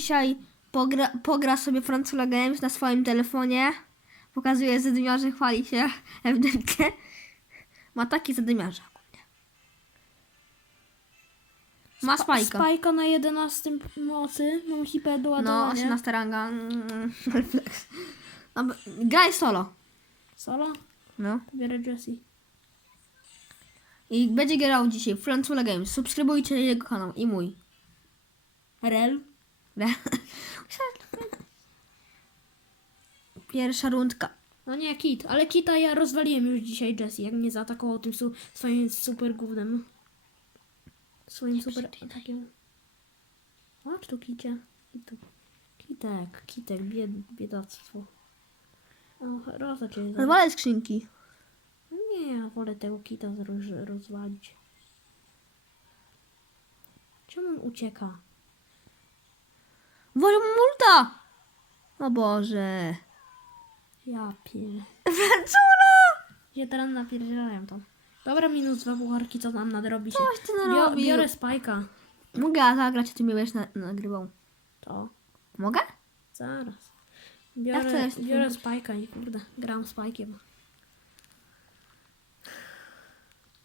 dzisiaj pogra, pogra sobie Francula Games na swoim telefonie. Pokazuje zadymiarze, chwali się ewidentnie. Ma taki zadymiarze. Ma spajka. Spajka na 11 mocy. Mam hiper do No, ładowania. 18 ranga. Mm, refleks. Dobra, Graj solo. Solo? No. Biorę Jessie. I będzie grał dzisiaj Francula Games. Subskrybujcie jego kanał i mój. Rel. Pierwsza rundka. No nie, Kit. Ale Kita ja rozwaliłem już dzisiaj Jessie, jak mnie zaatakował tym su swoim super gównem. Swoim super atakiem. Chodź tu, Kicie. Kitu. Kitek, Kitek, bied, biedactwo. O, Rosa cię skrzynki. Nie, ja wolę tego kita roz, rozwalić. Czemu on ucieka? Uważaj, mam multa! O Boże. Ja pier... Francula! Ja teraz napierdzielają to. Dobra, minus dwa pucharki, co tam nadrobi się. Coś ty narobił. biorę spajka. Mogę zagrać, a ty mnie będziesz na, nagrywał. To, Mogę? zaraz. To Biorę, jest? biorę spajka i kurde, gram spajkiem.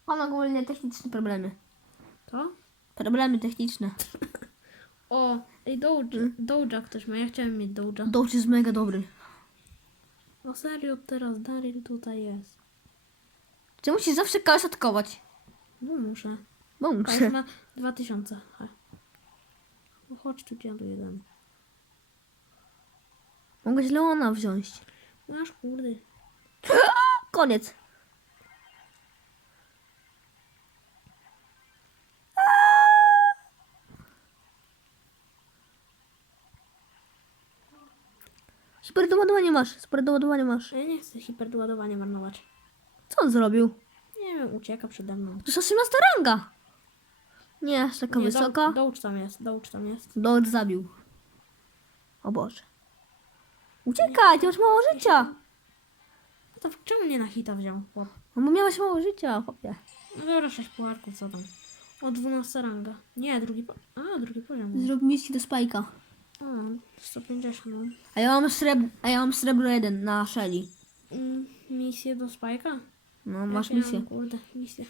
Mam ogólnie techniczne problemy. To? Problemy techniczne. O, ej, Doja, Hmm? Doja ktoś ma, ja chciałem mieć Doja. Dołcz jest mega dobry. O serio, teraz Daryl tutaj jest. Czy musisz zawsze kogoś atakować? No muszę. Bo A muszę. ma 2000. He. No chodź tu dziadu jeden. Mogę Leona wziąć. Masz kurde. Koniec. Super doładowanie masz, super doładowanie masz. Ja nie chcę hiperdoładowania marnować. Co on zrobił? Nie wiem, ucieka przede mną. To jest 18 ranga. Nie, jest taka Nie, wysoka. Do, dołcz tam jest, dołcz tam jest. Lord zabił. O Boże. Uciekaj, ty masz mało życia. To czemu nie na hita wziął? Chłop? No bo miałeś mało życia, chłopie. No dobra, 6 pucharków, co tam? O 12 ranga. Nie, drugi po... A, drugi poziom. Zrób misję do spajka. O, 150 no. A ja mam srebro, a ja mam srebro jeden na Shelly. Mm, misję do spajka? No, masz ja misję. mam, Kurde, misję.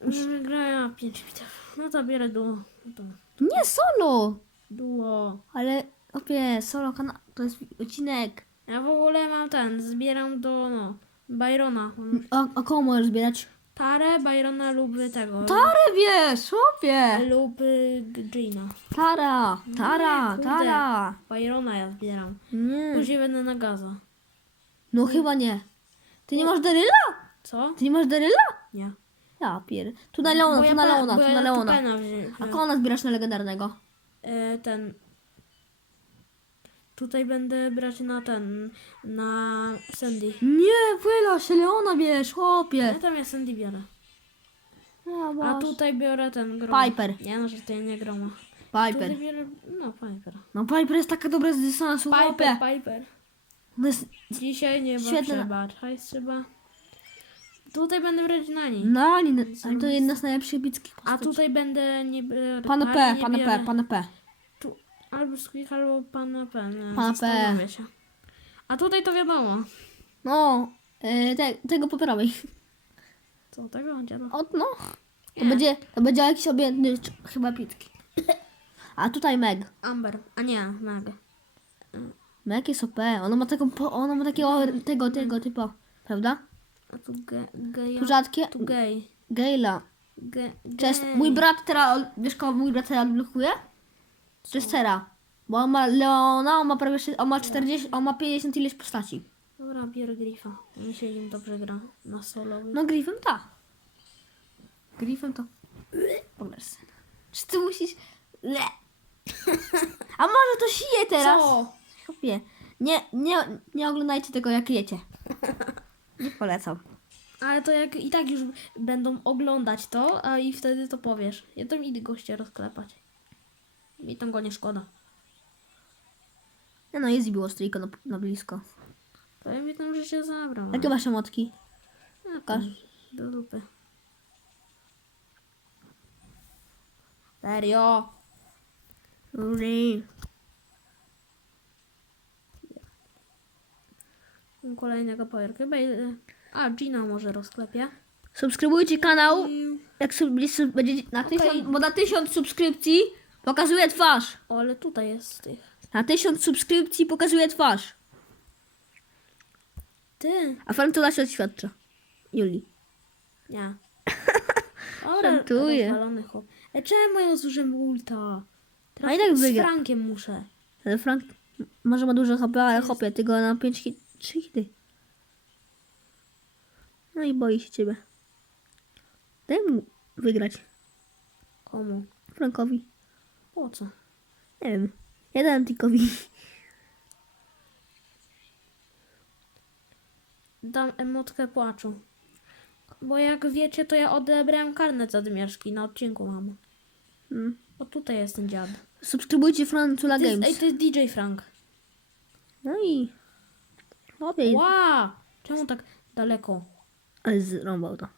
Mm, Grają 5 bitew. No to bierę duo. No to Nie solo! duo. Ale, opie, solo kanał, to jest odcinek. Ja w ogóle mam ten, zbieram do, no, Byrona. Mam A, a koło możesz zbierać? Tarę, Byrona lub tego. Tarę wiesz, chłopie! Lub y, Gina. Tara, Tara, kurde. Tara. Byrona ja zbieram. Nie. Później będę na gaza. No chyba nie. Ty nie masz Daryla? Co? Ty nie masz Daryla? Nie. Ja pier... Tu na Leona, Bo tu ja na Leona, bo tu ja na Leona. Tupena A kogo nas zbierasz na legendarnego? e, ten. Tutaj będę brać na ten, na Sandy. Nie, wyla się Leona bierz, chłopie. Ja tam ja Sandy biorę. A tutaj biorę ten Groma. Piper. Nie no, że tutaj nie Groma. Tutaj Piper. biorę, no Piper. No Piper jest taka dobra z dystansu, Piper, chłopie. Piper. To jest... Dzisiaj nie ma Świetne. trzeba. Hajs trzeba. Tutaj będę brać na niej. No, ale to jedna z najlepszych bickich A tutaj będę nie biorę. Pana P, nie pana biorę. P, pana P. Albo Squeak, albo pana P. Nie, Pana P. zastanawiam się. A tutaj to wiadomo. No, e, te, tego po prawej. Co tego? Dziada? O, no. To będzie, to będzie jakiś objętny, cz- chyba pitki. A tutaj Meg. Amber. A nie, Meg. Meg jest OP. Ona ma taką, po- ona ma takiego, tego, tego typu. Prawda? A tu ge, geja. Tu rzadkie. Tu gej. Gejla. Ge, Cześć. Mój brat teraz, wiesz kogo mój brat teraz blokuje? To jest Cera. Bo on ma Leona, on ma prawie, szy- on ma 40, on ma 50 ileś postaci. Dobra, biorę Griffa. Mi się nim dobrze gra. Na solowy. No Griffem tak. Griffem to... Powiesz syn. Czy ty musisz... Le. A może to sije teraz? Co? Chłopie, nie, nie, nie oglądajcie tego jak jecie. Nie polecam. Ale to jak i tak już będą oglądać to, a i wtedy to powiesz. Ja tam idę gościa rozklepać. Mi tam go nie szkoda. Nie no, jest było stryjko na, na blisko. To ja mi tam życie zabrał. Jakie masz emotki? Pokaż. Do dupy. Serio? Mam Kolejnego power chyba. ile- A, Gina może rozklepie. Subskrybujcie kanał. Jak sub, będzie- będziecie na Okej. tysiąc, bo na tysiąc subskrypcji pokazuje twarz. O, ale tutaj jest tych. Na tysiąc subskrypcji pokazuje twarz. Ty. A Fantula się odświadcza. Juli. Nie. Dobra, Żartuję. rozwalony chłop. E, czemu ja zużyłem ulta? Teraz A i tak z wygra. Frankiem muszę. Ale Frank może ma dużo HP, ale hopie, ty go na 5 hit, 3 hity. No i boi się ciebie. Daj mu wygrać. Komu? Frankowi. Po co? Nie wiem. Ja dałem Tikowi. Dam emotkę płaczu. Bo jak wiecie, to ja odebrałem karnet zadmiarski. Na odcinku mam. Mm. O, tutaj jest ten dziad. Subskrybujcie Francula jest, Games. ej, to jest DJ Frank. No i... Hopie. Wow! Czemu tak daleko? Ale zrąbał to.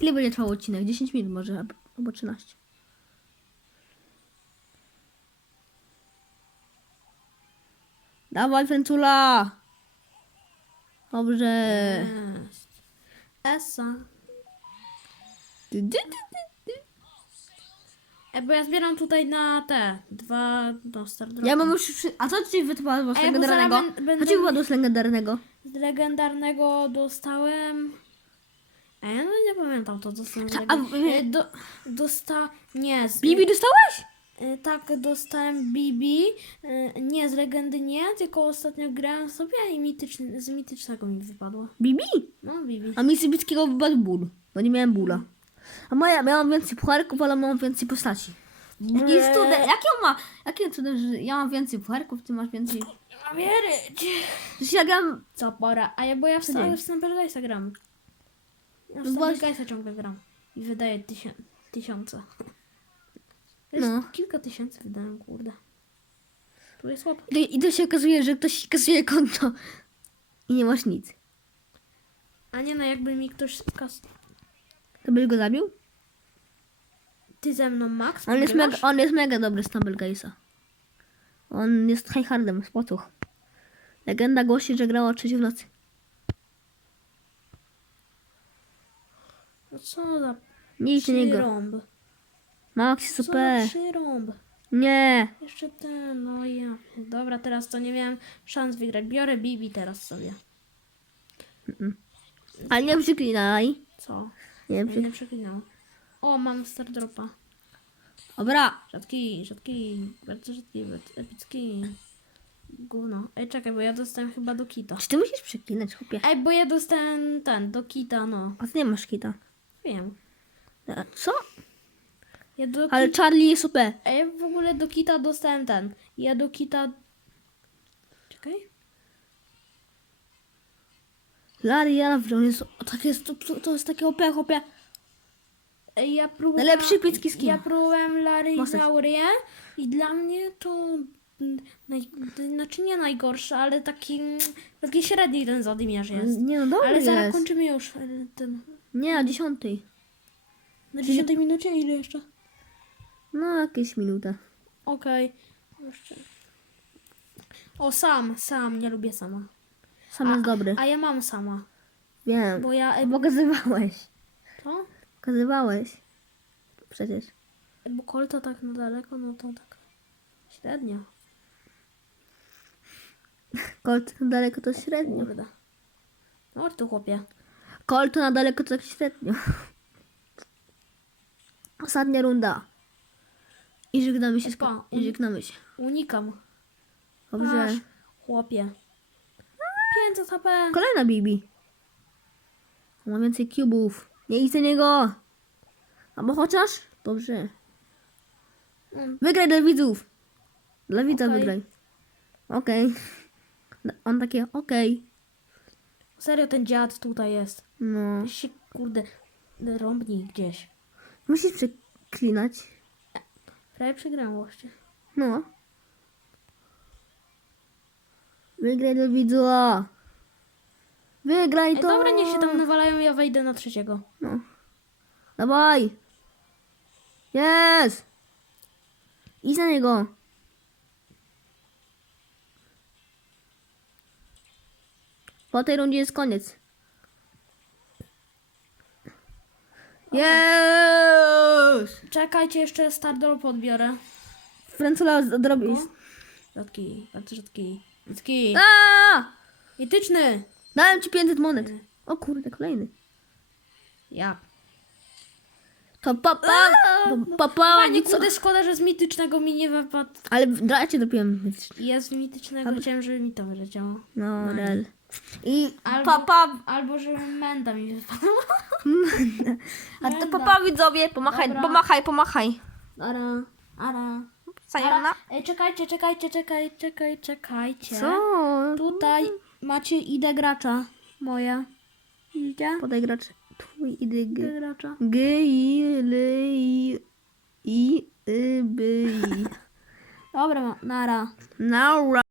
Ile będzie trwał odcinek? 10 minut może, albo- albo 13. Dawaj, Francula! Dobrze. Jest. Esa. Ty, ty, ty, ty, ty. E, bo ja zbieram tutaj na te dwa do Star Ja mam już... A co ci wypadło z ja legendarnego? będę- Co ci wypadło z legendarnego? Z legendarnego dostałem. E, no nie pamiętam to, są z A, a, e, do, dosta... Nie, z... Bibi dostałeś? E, tak, dostałem Bibi. E, nie, z legendy nie, tylko ostatnio grałem sobie i mityczny, z mitycznego mi wypadło. Bibi? No, Bibi. A mi z Sybickiego wypadł ból, bo nie miałem bóla. A moja, miałam więcej pucharków, ale mam więcej postaci. Eee. cudem, jakie on ma, jakie cudem, że ja mam więcej pucharków, ty masz więcej... A wierzyć. Przecież ja gram... Co pora? A ja, bo ja w, w Sniper Guysa gram. No Sniper właśnie. Ciągle gram. I tysią tysiące. No. Kilka tysięcy wydałem, kurde. Tu jest łap. I to, się okazuje, że ktoś kasuje konto i nie masz nic. A nie no, jakby mi ktoś kas... To byś go zabił? Ty ze mną, Max? On jest, mega, on jest mega dobry z Tumblegaze'a. On jest highhardem, spotuch. Legenda głosi, że grała o trzeciej w nocy. Co za Nie do niego. przyrąb. Max jest Co za super. przyrąb. Nie. Jeszcze ten, no ja. Dobra, teraz to nie miałem szans wygrać. Biorę Bibi teraz sobie. Ale nie przyklinaj. Co? Nie przyklinaj. nie przeklinam. O, mam Star Dropa. Dobra. Rzadki, rzadki, bardzo rzadki, bardzo epicki. Gówno. Ej, czekaj, bo ja dostałem chyba do kita. Czy ty musisz przeklinać, chłopie? Ej, bo ja dostałem ten, do kita, no. A ty nie masz kita. Wiem. E, Co? Ja do Ale ki- Charlie jest OP. A ja w ogóle do kita dostałem ten. Ja do kita... Czekaj. Larry Jarwin, on jest, tak jest, to, to, to jest takie OP, chłopie. Ej, Ja próbowałem... Najlepszy epicki skin. Ja próbowałem Postać. Laryzaurię i dla mnie to... mm, Naj, znaczy nie najgorszy, ale taki... mm, Taki średni ten zadymierz jest. Nie no, dobry Ale zaraz jest. kończymy już e, ten... Nie, o dziesiątej. Na 10 minucie ile jeszcze? No, jakieś minutę. Okej. Jeszcze. O, sam, sam, nie lubię sama. Sam jest dobry. A ja mam sama, Wiem. bo ja... e, Pokazywałeś. Co? Pokazywałeś. Przecież. Bo kolta tak na daleko, no to tak średnio. Colt na daleko to średnio. Kurde. No chodź tu chłopie. Colt na daleko to tak średnio. Ostatnia runda. I żegnamy się. z- Opa, I żegnamy się. Unikam. Dobrze. Masz, chłopie. 500 HP. Kolejna Bibi. Ma więcej cubów. Nie do niego. Albo chociaż? Dobrze. Mm, Wygraj dla widzów. Dla widza Okej. wygraj. Okej. On takie, okej. Serio ten dziad tutaj jest. No. Się kurde rąbnij gdzieś. Musisz przeklinać. Prawie przegrałem właśnie. No. Wygraj dla widza. Wygraj Ej, to! dobra, niech się tam nawalają, ja wejdę na trzeciego. No. Dawaj! Jest! Idź na niego! Po tej rundzie jest koniec. Jest! Czekajcie, jeszcze Stardol podbiorę. Francula odrobi. Rzadki, bardzo rzadki. Rzadki. A! Mityczny! Dałem ci 500 monet. O kurde, kolejny. Ja. To papa! To papa! Fajnie, nic- kurde, szkoda, że z mitycznego mi nie wypadł. Ale dla cię dopiłem. Ja z mitycznego chciałem, żeby mi to wyleciało. No, rel. I Albo- papa Albo żeby menda mi wypadł. A to Menda. papa widzowie, pomachaj, Dobra. pomachaj, pomachaj. Ara, ara. Sayona. Ej, czekajcie, czekajcie, czekaj, czekaj, czekajcie. Co? Tutaj macie idę gracza. Moja. Widzicie? Podaj gracz. Twój idy Idę g. gracza. G, i, l, i, i, y, by, i. Dobra, nara. Now